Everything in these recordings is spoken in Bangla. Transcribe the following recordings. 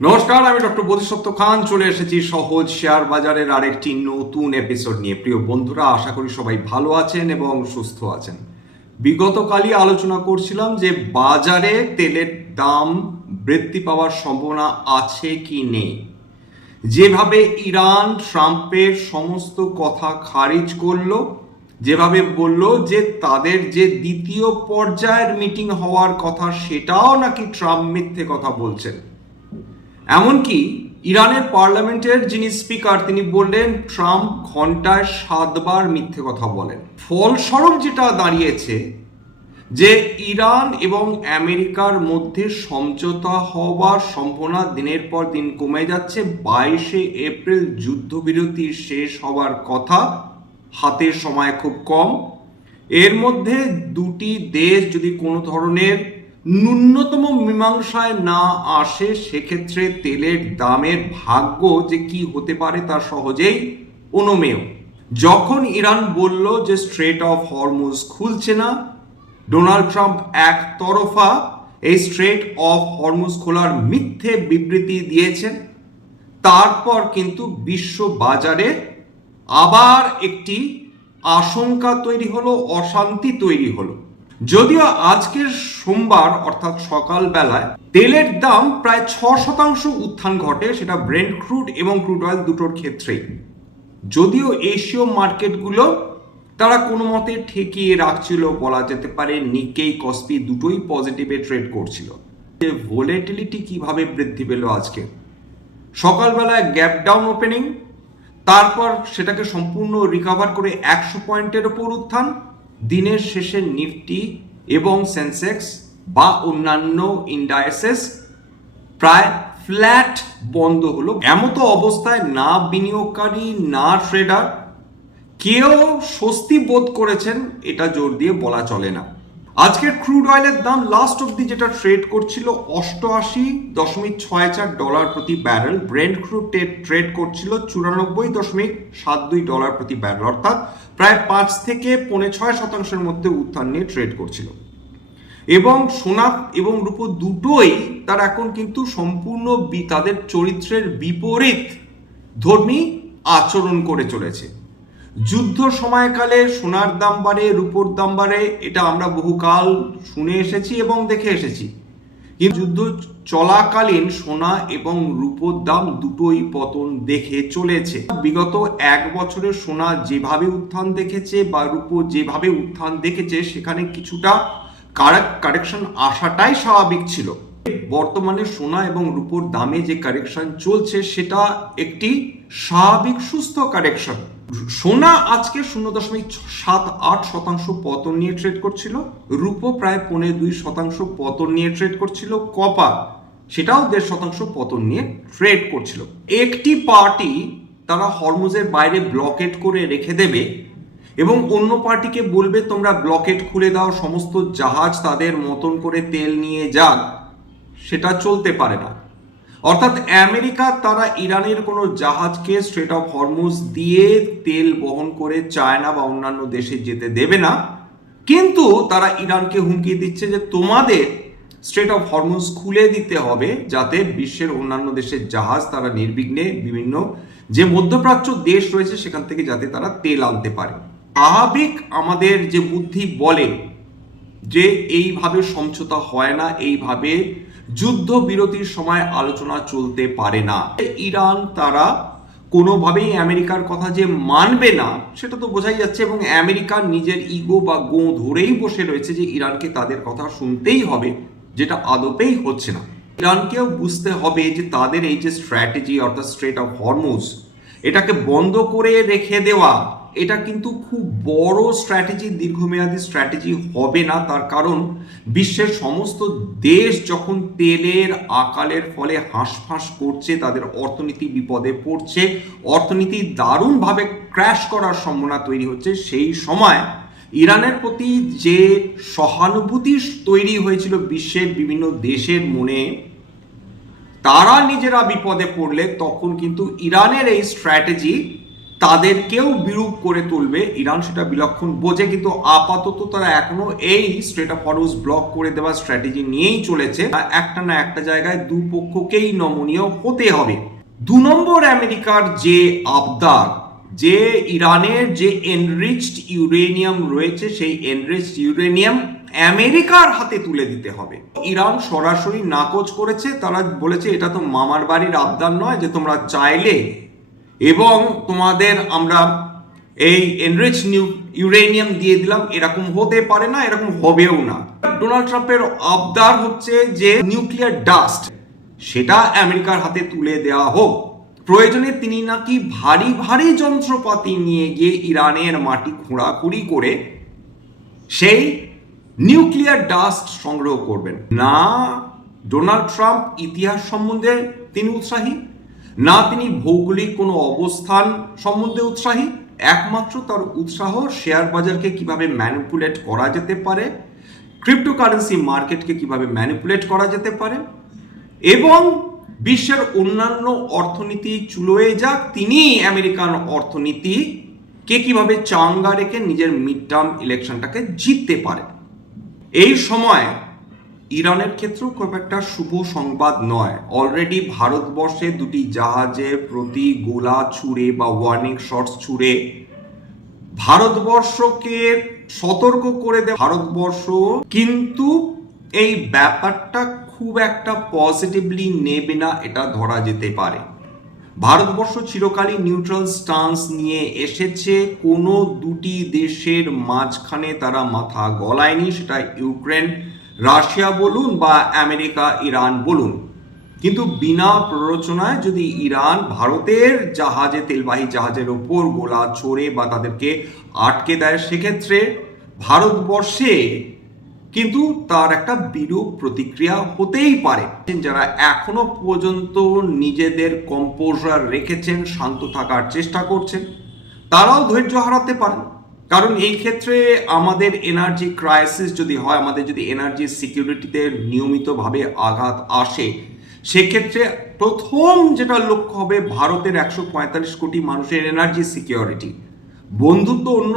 নমস্কার, আমি ডক্টর বোধিসত্ত্ব খান চলে এসেছি সহজ শেয়ার বাজারের আরেকটি নতুন এপিসোড নিয়ে। প্রিয় বন্ধুরা, আশা করি সবাই ভালো আছেন এবং সুস্থ আছেন। বিগত কালই আলোচনা করছিলাম যে বাজারে তেলের দাম বৃদ্ধি পাওয়ার সম্ভাবনা আছে কি নেই। যেভাবে ইরান ট্রাম্পের সমস্ত কথা খারিজ করলো, যেভাবে বলল যে তাদের যে দ্বিতীয় পর্যায়ের মিটিং হওয়ার কথা সেটাও নাকি ট্রাম্প মিথ্যে কথা বলছেন। এমনকি ইরানের পার্লামেন্টের যিনি স্পিকার তিনি বললেন ট্রাম্প ঘন্টায় 7বার মিথ্যে কথা বলেন। ফলস্বরূপ যেটা দাঁড়িয়েছে যে ইরান এবং আমেরিকার মধ্যে সমঝোতা হওয়ার সম্ভাবনা দিনের পর দিন কমে যাচ্ছে। 22শে এপ্রিল যুদ্ধবিরতি শেষ হওয়ার কথা, হাতের সময় খুব কম। এর মধ্যে দুটি দেশ যদি কোনো ধরনের ন্যূনতম মীমাংসায় না আসে, সেক্ষেত্রে তেলের দামের ভাগ্য যে কি হতে পারে তা সহজেই অনুমেয়। যখন ইরান বলল যে স্ট্রেট অফ হরমুজ খুলছে না, ডোনাল্ড ট্রাম্প একতরফা এই স্ট্রেট অফ হরমুজ খোলার মিথ্যে বিবৃতি দিয়েছেন। তারপর কিন্তু বিশ্ব বাজারে আবার একটি আশঙ্কা তৈরি হলো, অশান্তি তৈরি হলো। যদিও আজকের সোমবার অর্থাৎ সকালবেলায় তেলের দাম প্রায় 6% উত্থান ঘটে, সেটা ব্রেন্ট ক্রুড এবং ক্রুড অয়েল দুটোর ক্ষেত্রেই। যদিও এশীয় মার্কেটগুলো তারা কোনো মতে ঠেকিয়ে রাখছিল বলা যেতে পারে, নিকেই কসপি দুটোই পজিটিভে ট্রেড করছিল। ভোলেটিলিটি কিভাবে বৃদ্ধি পেল আজকে? সকালবেলায় গ্যাপ ডাউন ওপেনিং, তারপর সেটাকে সম্পূর্ণ রিকভার করে 100 পয়েন্টের ওপর উত্থান। দিনের শেষে নিফটি এবং সেন্সেক্স বা অন্যান্য ইন্ডাইসেস প্রায় ফ্ল্যাট বন্ধ হলো। এমতো অবস্থায় না বিনিয়োগকারী না ট্রেডার কেউ স্বস্তি বোধ করেছেন এটা জোর দিয়ে বলা চলে না। আজকের ক্রুড অয়েলের দাম লাস্ট অব্দি যেটা ট্রেড করছিল $88.64 প্রতি ব্যারেল, ব্রেন্ট ক্রুড ট্রেড করছিল $94.72 প্রতি ব্যারেল, অর্থাৎ প্রায় 5 থেকে 5.6% মধ্যে উত্থান নিয়ে ট্রেড করছিল। এবং সোনা এবং রূপো দুটোই তার এখন কিন্তু সম্পূর্ণ তাদের চরিত্রের বিপরীত ধর্মী আচরণ করে চলেছে। যুদ্ধ সময়কালে সোনার দাম বাড়ে, রূপোর দাম বাড়ে, এটা আমরা বহুকাল শুনে এসেছি এবং দেখে এসেছি। কিন্তু যুদ্ধ চলাকালীন সোনা এবং রূপোর দাম দুটোই পতন দেখে চলেছে। বিগত 1 বছরে সোনা যেভাবে উত্থান দেখেছে বা রূপো যেভাবে উত্থান দেখেছে, সেখানে কিছুটা কারেকশন আসাটাই স্বাভাবিক ছিল। বর্তমানে সোনা এবং রূপোর দামে যে কারেকশন চলছে সেটা একটি স্বাভাবিক সুস্থ কারেকশন। সোনা আজকে 0.78% পতন নিয়ে ট্রেড করছিল, রূপো প্রায় 2.5% পতন নিয়ে ট্রেড করছিল, কপার সেটাও 1.5% পতন নিয়ে ট্রেড করছিল। একটি পার্টি তারা হরমুজের বাইরে ব্লকেট করে রেখে দেবে এবং অন্য পার্টিকে বলবে তোমরা ব্লকেট খুলে দাও, সমস্ত জাহাজ তাদের মতন করে তেল নিয়ে যাক, সেটা চলতে পারে না। অর্থাৎ আমেরিকা তারা ইরানের কোনো জাহাজকে স্ট্রেট অফ হরমুজ দিয়ে তেল বহন করে চায়না বা অন্যান্য দেশে যেতে দেবে না, কিন্তু তারা ইরানকে হুমকি দিচ্ছে যে তোমাদের স্ট্রেট অফ হরমুজ খুলে দিতে হবে যাতে বিশ্বের অন্যান্য দেশের জাহাজ তারা নির্বিঘ্নে বিভিন্ন যে মধ্যপ্রাচ্য দেশ রয়েছে সেখান থেকে যাতে তারা তেল আনতে পারে। স্বাভাবিক আমাদের যে বুদ্ধি বলে যে এইভাবে সমঝোতা হয় না, এইভাবে যুদ্ধ বিরতির সময় আলোচনা চলতে পারে না। ইরান তারা কোনোভাবেই আমেরিকার কথা যে মানবে না সেটা তো বোঝাই যাচ্ছে, এবং আমেরিকার নিজের ইগো বা গো ধরেই বসে রয়েছে যে ইরানকে তাদের কথা শুনতেই হবে, যেটা আদপেই হচ্ছে না। ইরানকেও বুঝতে হবে যে তাদের এই যে স্ট্র্যাটেজি অর্থাৎ স্ট্রেট অফ হরমুজ এটাকে বন্ধ করে রেখে দেওয়া, এটা কিন্তু খুব বড় স্ট্র্যাটেজি, দীর্ঘমেয়াদী স্ট্র্যাটেজি হবে না। তার কারণ বিশ্বের সমস্ত দেশ যখন তেলের আকালের ফলে হাঁসফাঁস করছে, তাদের অর্থনীতি বিপদে পড়ছে, অর্থনীতি দারুণভাবে ক্র্যাশ করার সম্ভাবনা তৈরি হচ্ছে, সেই সময় ইরানের প্রতি যে সহানুভূতি তৈরি হয়েছিল বিশ্বের বিভিন্ন দেশের মনে, তারা নিজেরা বিপদে পড়লে তখন কিন্তু ইরানের এই স্ট্র্যাটেজি তাদেরকেও বিরূপ করে তুলবে ইরান, সেটা বিলক্ষণ বোঝে। কিন্তু আপাতত তারা এখনো এই স্ট্রেট অফ হরমুজ ব্লক করে দেওয়ার স্ট্র্যাটেজি নিয়েই চলেছে। একটা না একটা জায়গায় দুপক্ষকেই নমনীয় হতে হবে। 2 নম্বর আমেরিকার যে আবদার, যে ইরানের যে এনরিচড ইউরেনিয়াম রয়েছে সেই এনরিচড ইউরেনিয়াম আমেরিকার হাতে তুলে দিতে হবে। ইরান সরাসরি নাকচ করেছে, তারা বলেছে এটা তো মামার বাড়ির আবদার নয় যে তোমরা চাইলে এবং তোমাদের আমরা এই এনরিচ ইউরেনিয়াম দিয়ে দিলাম, এরকম হতে পারে না, এরকম হবেও না। ডোনাল্ড ট্রাম্পের আবদার হচ্ছে যে নিউক্লিয়ার ডাস্ট সেটা আমেরিকার হাতে তুলে দেওয়া হোক। প্রয়োজনে তিনি নাকি ভারী ভারী যন্ত্রপাতি নিয়ে গিয়ে ইরানের মাটি খোঁড়াখুড়ি করে সেই নিউক্লিয়ার ডাস্ট সংগ্রহ করবেন। না ডোনাল্ড ট্রাম্প ইতিহাস সম্বন্ধে তিনি উৎসাহী, না তিনি ভৌগোলিক কোনো অবস্থান সম্বন্ধে উৎসাহী। একমাত্র তার উৎসাহ শেয়ার বাজারকে কিভাবে ম্যানিপুলেট করা যেতে পারে, ক্রিপ্টোকারেন্সি মার্কেটকে কিভাবে ম্যানিপুলেট করা যেতে পারে, এবং বিশ্বের অন্যান্য অর্থনীতি চুলোয় যাক, তিনি আমেরিকান অর্থনীতিকে কিভাবে চাঙ্গা রেখে নিজের মিড টার্ম ইলেকশনটাকে জিততে পারে। এই সময় ইরানের ক্ষেত্রেও খুব একটা শুভ সংবাদ নয়। অলরেডি ভারতবর্ষে 2টি জাহাজে প্রতি গোলা ছুড়ে বা ওয়ার্নিং শটস ছুড়ে ভারতবর্ষকে সতর্ক করে দেয়। ভারতবর্ষ কিন্তু এই ব্যাপারটা খুব একটা পজিটিভলি নেবে না, এটা ধরা যেতে পারে। ভারতবর্ষ চিরকালই নিউট্রাল স্টান্স নিয়ে এসেছে, কোনো 2টি দেশের মাঝখানে তারা মাথা গলায়নি, সেটা ইউক্রেন রাশিয়া বলুন বা আমেরিকা ইরান বলুন। কিন্তু বিনা প্ররোচনায় যদি ইরান ভারতের জাহাজে, তেলবাহী জাহাজের ওপর গোলা ছোড়ে বা তাদেরকে আটকে দেয়, সেক্ষেত্রে ভারতবর্ষে কিন্তু তার একটা বিরূপ প্রতিক্রিয়া হতেই পারে। যারা এখনো পর্যন্ত নিজেদের কম্পোজার রেখেছেন, শান্ত থাকার চেষ্টা করছেন, তারাও ধৈর্য হারাতে পারেন। কারণ এই ক্ষেত্রে আমাদের এনার্জি ক্রাইসিস যদি হয়, আমাদের যদি এনার্জি সিকিউরিটিতে নিয়মিতভাবে আঘাত আসে, সেক্ষেত্রে প্রথম যেটা লক্ষ্য হবে ভারতের 145 কোটি মানুষের এনার্জি সিকিউরিটি। বন্ধুত্ব অন্য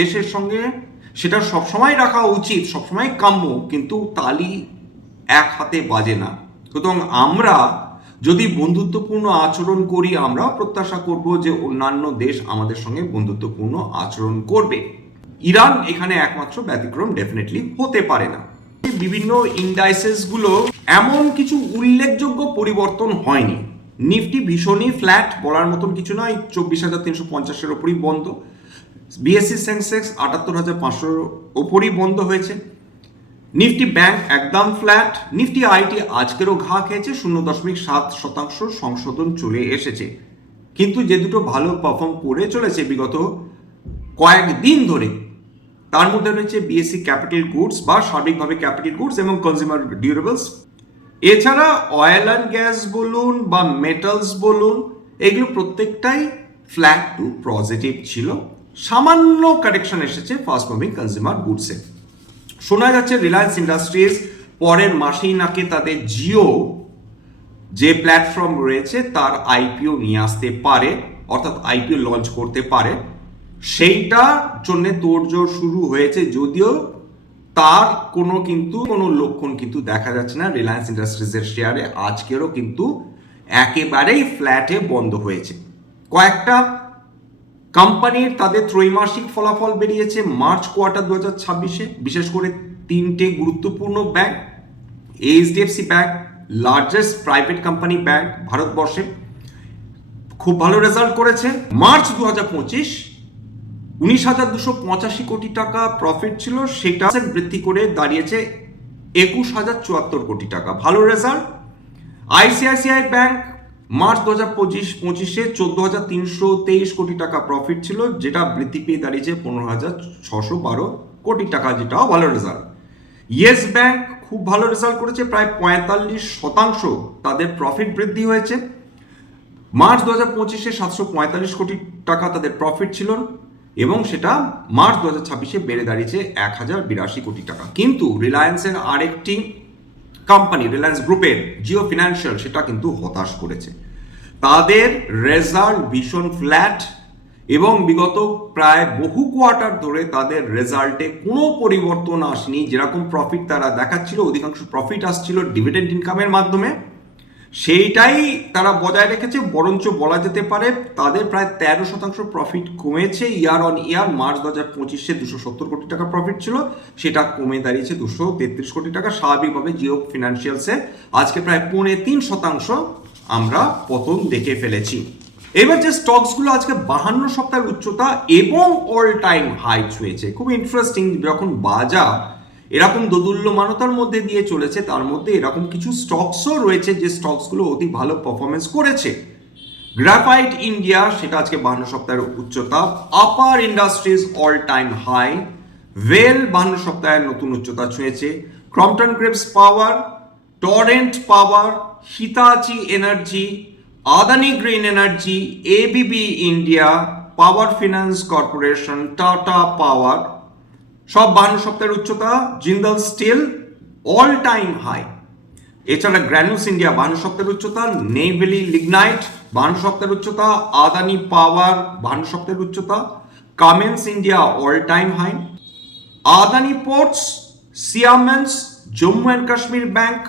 দেশের সঙ্গে সেটা সবসময় রাখা উচিত, সবসময় কাম্য, কিন্তু তালি এক হাতে বাজে না। সুতরাং আমরা যদি বন্ধুত্বপূর্ণ আচরণ করি, আমরা প্রত্যাশা করব যে অন্যান্য দেশ আমাদের সঙ্গে বন্ধুত্বপূর্ণ আচরণ করবে। ইরান এখানে একমাত্র ব্যতিক্রম ডেফিনেটলি হতে পারে না। বিভিন্ন ইন্ডাইসেস গুলো এমন কিছু উল্লেখযোগ্য পরিবর্তন হয়নি। নিফটি ভীষণই ফ্ল্যাট, বলার মতন কিছু নয়, 24,350-এর ওপরই বন্ধ। বিএসসি সেন্সেক্স 78,500-এর ওপরই বন্ধ হয়েছে। নিফটি ব্যাংক একদম ফ্ল্যাট। নিফটি আইটি আজকেরও ঘা খেয়েছে, 0.7% সংশোধন চলে এসেছে। কিন্তু যে দুটো ভালো পারফর্ম করে চলেছে বিগত কয়েকদিন ধরে, তার মধ্যে রয়েছে বিএসসি ক্যাপিটাল গুডস বা সার্বিকভাবে ক্যাপিটাল গুডস এবং কনজিউমার ডিউরেবলস। এছাড়া অয়েল অ্যান্ড গ্যাস বলুন বা মেটালস বলুন, এগুলো প্রত্যেকটাই ফ্ল্যাট টু পজিটিভ ছিল। সামান্য কারেকশন এসেছে ফাস্ট মুভিং কনজিউমার গুডসে। শোনা যাচ্ছে রিলায়েন্স ইন্ডাস্ট্রিজ পরের মাসেই নাকি তাদের জিও যে প্ল্যাটফর্ম রয়েছে তার আইপিও নিয়ে আসতে পারে, অর্থাৎ আইপিও লঞ্চ করতে পারে। সেইটার জন্য তোড়জোড় শুরু হয়েছে, যদিও তার কোনো লক্ষণ কিন্তু দেখা যাচ্ছে না। রিলায়েন্স ইন্ডাস্ট্রিজের শেয়ারে আজকেরও কিন্তু একেবারেই ফ্ল্যাটে বন্ধ হয়েছে। কয়েকটা কোম্পানির তাদের ত্রৈমাসিক ফলাফল বেরিয়েছে মার্চ কোয়ার্টার 2026-এ, বিশেষ করে 3টে গুরুত্বপূর্ণ bank. HDFC bank, largest private company bank ভারতবর্ষে, খুব ভালো রেজাল্ট করেছে। মার্চ 2025 19,285 কোটি টাকা প্রফিট ছিল, সেটা বৃদ্ধি করে দাঁড়িয়েছে 21,074 কোটি টাকা, ভালো রেজাল্ট। আইসিআইসিআই ব্যাংক মার্চ 2025-এ 14,323 কোটি টাকা প্রফিট ছিল, যেটা বৃদ্ধি পেয়ে দাঁড়িয়েছে 15,612 কোটি টাকা, যেটাও ভালো রেজাল্ট। ইয়েস ব্যাংক খুব ভালো রেজাল্ট করেছে, প্রায় 45% তাদের প্রফিট বৃদ্ধি হয়েছে। মার্চ 2025-এ 745 কোটি টাকা তাদের প্রফিট ছিল এবং সেটা মার্চ 2026-এ বেড়ে দাঁড়িয়েছে 1,082 কোটি টাকা। কিন্তু রিলায়েন্সের আরেকটি কোম্পানি, রিলায়েন্স গ্রুপের জিও ফিনান্সিয়াল, সেটা কিন্তু হতাশ করেছে। তাদের রেজাল্ট ভীষণ ফ্ল্যাট এবং বিগত প্রায় বহু কোয়ার্টার ধরে তাদের রেজাল্টে কোনো পরিবর্তন আসেনি। যেরকম প্রফিট তারা দেখাচ্ছিল, অধিকাংশ প্রফিট আসছিল ডিভিডেন্ড ইনকামের মাধ্যমে, সেইটাই তারা বজায় রেখেছে। বরঞ্চ বলা যেতে পারে তাদের প্রায় 13% প্রফিট কমেছে ইয়ার অন ইয়ার। মার্চ 2025-এ 270 কোটি টাকা প্রফিট ছিল, সেটা কমে দাঁড়িয়েছে 233 কোটি টাকা। স্বাভাবিকভাবে জিও ফিনান্সিয়ালসে আজকে প্রায় 3.5% আমরা পতন দেখে ফেলেছি। এবার যে স্টকসগুলো আজকে 52 সপ্তাহের উচ্চতা এবং অল টাইম হাই ছুঁয়েছে, খুব ইন্টারেস্টিং। যখন বাজার এরকম দোদুল্যমানতার মধ্যে দিয়ে চলেছে, তার মধ্যে এরকম কিছু স্টকসও রয়েছে যে স্টকসগুলো অতি ভালো পারফরমেন্স করেছে। গ্রাফাইট ইন্ডিয়া, সেটা আজকে 52 সপ্তাহের উচ্চতা। Apar industries all time high. ভেল 52 সপ্তাহের নতুন উচ্চতা ছুঁয়েছে। Crompton Greaves power, Torrent power, Hitachi energy, Adani green energy, ABB India, power finance corporation, Tata power সব 52 সপ্তাহের উচ্চতা। Jindal steel all time high. এছাড়া গ্র্যানুলস ইন্ডিয়া 52 সপ্তাহের উচ্চতা। নেভেলি লিগনাইট 52 সপ্তাহের উচ্চতা। আদানি পাওয়ার 52 সপ্তাহের উচ্চতা। Cummins India all time high. Adani ports, Siemens, Jammu and Kashmir bank,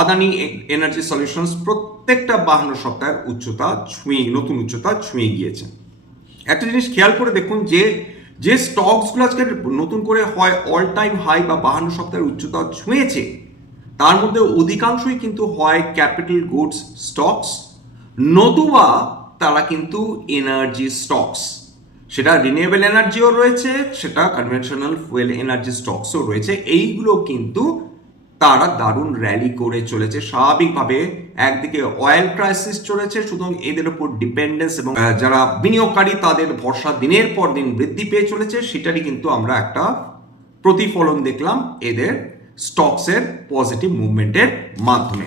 Adani energy solutions প্রত্যেকটা 52 সপ্তাহের উচ্চতা নতুন উচ্চতা ছুঁয়ে গিয়েছে। একটা জিনিস খেয়াল করে দেখুন, যে স্টকসগুলো আজকে নতুন করে হয় অল টাইম হাই বা 52 সপ্তাহের উচ্চতা ছুঁয়েছে, তার মধ্যে অধিকাংশই কিন্তু হয় ক্যাপিটাল গুডস স্টকস, নতুবা তারা কিন্তু এনার্জি স্টকস। সেটা রিনিউয়েবল এনার্জিও রয়েছে, সেটা কনভেনশনাল ফুয়েল এনার্জি স্টকসও রয়েছে। এইগুলো কিন্তু তারা দারুণ র্যালি করে চলেছে। স্বাভাবিকভাবে একদিকে অয়েল ক্রাইসিস চলেছে, সুতরাং এদের উপর ডিপেন্ডেন্স এবং যারা বিনিয়োগকারী তাদের ভরসা দিনের পর দিন বৃদ্ধি পেয়ে চলেছে। সেটারই কিন্তু আমরা একটা প্রতিফলন দেখলাম এদের স্টকসের পজিটিভ মুভমেন্টের মাধ্যমে।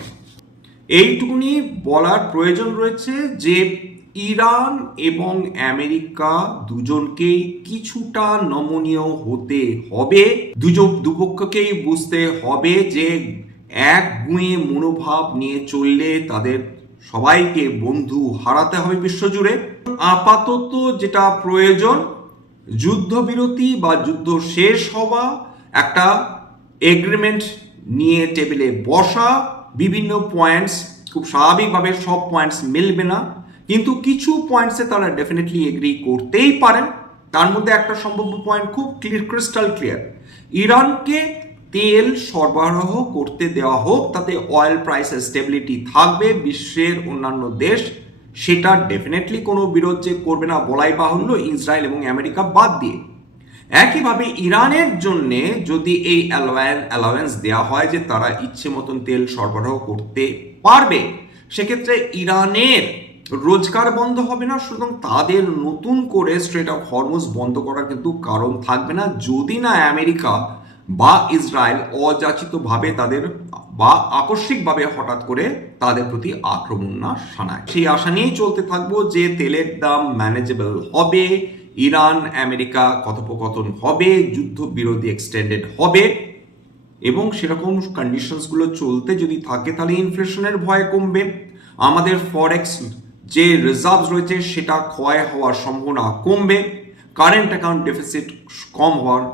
এইটুকুনি বলার প্রয়োজন রয়েছে যে ইরান এবং আমেরিকা দুজনকেই কিছুটা নমনীয় হতে হবে। দুপক্ষকেই বুঝতে হবে যে এক গুঁয়ে মনোভাব নিয়ে চললে তাদের সবাইকে বন্ধু হারাতে হবে বিশ্বজুড়ে। আপাতত যেটা প্রয়োজন, যুদ্ধবিরতি বা যুদ্ধ শেষ হওয়া, একটা এগ্রিমেন্ট নিয়ে টেবিলে বসা। বিভিন্ন পয়েন্টস, খুব স্বাভাবিকভাবে সব পয়েন্টস মিলবে না, কিন্তু কিছু পয়েন্টসে তারা ডেফিনেটলি এগ্রি করতেই পারেন। তার মধ্যে একটা সম্ভাব্য পয়েন্ট খুব ক্রিস্টাল ক্লিয়ার, ইরানকে তেল সরবরাহ করতে দেওয়া হোক, তাতে অয়েল প্রাইসের স্টেবিলিটি থাকবে। বিশ্বের অন্যান্য দেশ সেটা ডেফিনেটলি কোনো বিরোধ যে করবে না বলাই বাহুল্য, ইসরায়েল এবং আমেরিকা বাদ দিয়ে। একইভাবে ইরানের জন্য যদি এই অ্যালাওয়েন্স দেওয়া হয় যে তারা ইচ্ছে মতন তেল সরবরাহ করতে পারবে, সেক্ষেত্রে ইরানের রোজগার বন্ধ হবে না, সুতরাং তাদের নতুন করে স্ট্রেট অফ হরমুজ বন্ধ করার কিন্তু কারণ থাকবে না, যদি না আমেরিকা বা ইসরায়েল অযাচিতভাবে তাদের বা আকস্মিকভাবে হঠাৎ করে তাদের প্রতি আক্রমণ না শানায়। সেই আশা নিয়েই চলতে থাকবো যে তেলের দাম ম্যানেজেবল হবে, ইরান আমেরিকা কথোপকথন হবে, যুদ্ধবিরতি এক্সটেন্ডেড হবে, এবং সেরকম কন্ডিশনসগুলো চলতে যদি থাকে তাহলে ইনফ্লেশনের ভয় কমবে। আমাদের ফরেক্স যে রিজার্ভ রয়েছে সেটা ক্ষয় হওয়ার সম্ভাবনা কমবে, কারেন্ট অ্যাকাউন্ট ডেফিসিট কম হওয়ার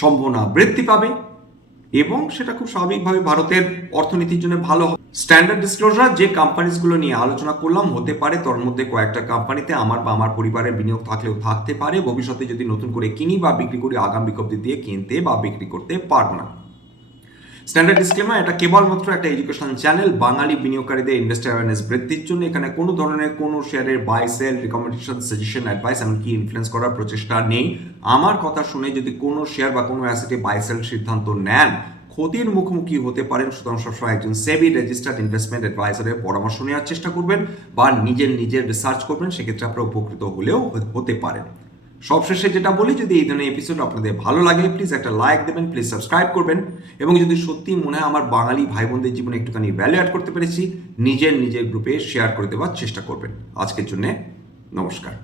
সম্ভাবনা বৃদ্ধি পাবে, এবং সেটা খুব স্বাভাবিকভাবে ভারতের অর্থনীতির জন্য ভালো হবে। স্ট্যান্ডার্ড ডিসক্লোজার যে কোম্পানিজগুলো নিয়ে আলোচনা করলাম, হতে পারে তার মধ্যে কয়েকটা কোম্পানিতে আমার বা আমার পরিবারের বিনিয়োগ থাকলেও থাকতে পারে। ভবিষ্যতে যদি নতুন করে কিনি বা বিক্রি করি, আগাম বিজ্ঞপ্তি দিয়ে কিনতে বা বিক্রি করতে পারবো না। স্ট্যান্ডার্ড ডিসক্লেমার, এটা কেবলমাত্র একটা এডুকেশন চ্যানেল। বাঙালি বিনিয়োগকারীদের ইনভেস্টার অ্যাওয়ারনেস বৃদ্ধির জন্য এখানে কোনো ধরনের কোনো শেয়ারের buy sell recommendation, suggestion, advice এমনকি ইনফ্লুয়েন্স করার প্রচেষ্টা নেই। আমার কথা শুনে যদি কোনো শেয়ার বা কোনো অ্যাসেটে বাই সেল সিদ্ধান্ত নেন, ক্ষতির মুখোমুখি হতে পারেন। সুতরাং সবসময় একজন সেবি রেজিস্টার্ড ইনভেস্টমেন্ট অ্যাডভাইজারের পরামর্শ নেওয়ার চেষ্টা করবেন বা নিজের রিসার্চ করবেন, সেক্ষেত্রে আপনারা উপকৃত হলেও হতে পারেন। সবশেষে যেটা বলি, যদি এই ধরনের এপিসোড আপনাদের ভালো লাগে প্লিজ একটা লাইক দেবেন, প্লিজ সাবস্ক্রাইব করবেন, এবং যদি সত্যি মনে হয় আমার বাঙালি ভাই বোনদের জীবনে একটুখানি ভ্যালু অ্যাড করতে পেরেছি, নিজের গ্রুপে শেয়ার করে দেওয়ার চেষ্টা করবেন। আজকের জন্য নমস্কার।